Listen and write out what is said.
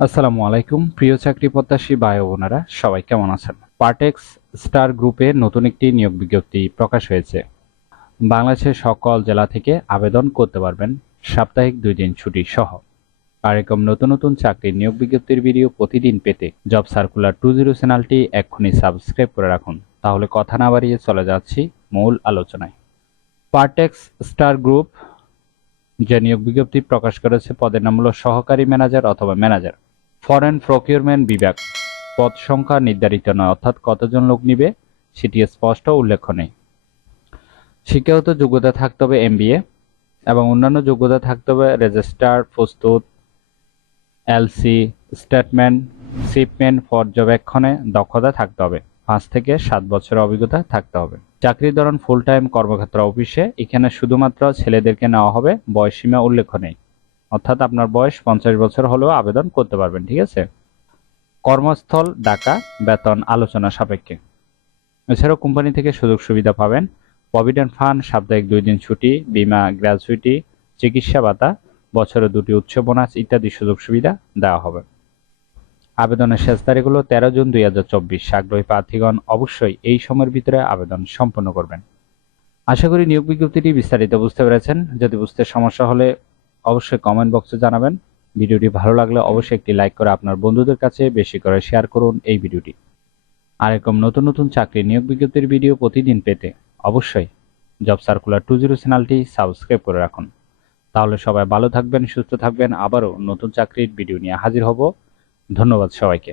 আসসালামু আলাইকুম প্রিয় চাকরি প্রত্যাশী ভাই ও বোনেরা, সবাই কেমন আছেন? পার্টেক্স স্টার গ্রুপে নতুন একটি নিয়োগ বিজ্ঞপ্তি প্রকাশ হয়েছে। বাংলাদেশের সকল জেলা থেকে আবেদন করতে পারবেন, সাপ্তাহিক 2 দিন ছুটি সহ। আর এরকম নতুন নতুন চাকরির নিয়োগ বিজ্ঞপ্তির ভিডিও প্রতিদিন পেতে জব সার্কুলার 20 চ্যানেলটি এক্ষুনি সাবস্ক্রাইব করে রাখুন। তাহলে কথা না বাড়িয়ে চলে যাচ্ছি মূল আলোচনায়। পার্টেক্স স্টার গ্রুপ যে নিয়োগ বিজ্ঞপ্তি প্রকাশ করেছে পদের নাম হলো সহকারী ম্যানেজার অথবা ম্যানেজার, ফরেন প্রকিউরমেন্ট বিভাগ। পদ সংখ্যা নির্ধারিত নয়, অর্থাৎ কতজন লোক নিবে সেটি স্পষ্ট উল্লেখ নেই। শিক্ষাগত যোগ্যতা থাকতে হবে MBA এবং অন্যান্য যোগ্যতা থাকতে হবে রেজিস্ট্রার, প্রস্তুত, LC, স্টেটমেন্ট, শিপমেন্ট পর্যবেক্ষণে দক্ষতা থাকতে হবে। 5 থেকে 7 বছরের অভিজ্ঞতা থাকতে হবে। চাকরির ধরন ফুল টাইম কর্মক্ষেত্র অফিসে। এখানে শুধুমাত্র ছেলেদেরকে নেওয়া হবে, বয়সসীমা উল্লেখ নেই, অর্থাৎ আপনার বয়স 50 বছর হলেও আবেদন করতে পারবেন, ঠিক আছে। কর্মস্থল ঢাকা, বেতন আলোচনা সাপেক্ষে। এছাড়াও কোম্পানি থেকে সুযোগ সুবিধা পাবেন, প্রভিডেন্ট ফান্ড, সাপ্তাহিক 2 দিন ছুটি, বীমা, গ্র্যাচুইটি, চিকিৎসা ভাতা, বছরে 2টি উচ্চ বোনাস ইত্যাদি সুযোগ সুবিধা দেওয়া হবে। আবেদনের শেষ তারিখ হলো 13 জুন 2024। আগ্রহী প্রার্থীগণ অবশ্যই এই সময়ের ভিতরে আবেদন সম্পন্ন করবেন। আশা করি নিয়োগ বিজ্ঞপ্তিটি বিস্তারিত বুঝতে পেরেছেন। যদি বুঝতে সমস্যা হলে অবশ্যই কমেন্ট বক্সে জানাবেন। ভিডিওটি ভালো লাগলে অবশ্যই একটি লাইক করে আপনার বন্ধুদের কাছে বেশি করে শেয়ার করুন এই ভিডিওটি। আর এরকম নতুন নতুন চাকরি নিয়োগ বিজ্ঞপ্তির ভিডিও প্রতিদিন পেতে অবশ্যই জব সার্কুলার 20 চ্যানেলটি সাবস্ক্রাইব করে রাখুন। তাহলে সবাই ভালো থাকবেন, সুস্থ থাকবেন। আবারও নতুন চাকরির ভিডিও নিয়ে হাজির হব। ধন্যবাদ সবাইকে।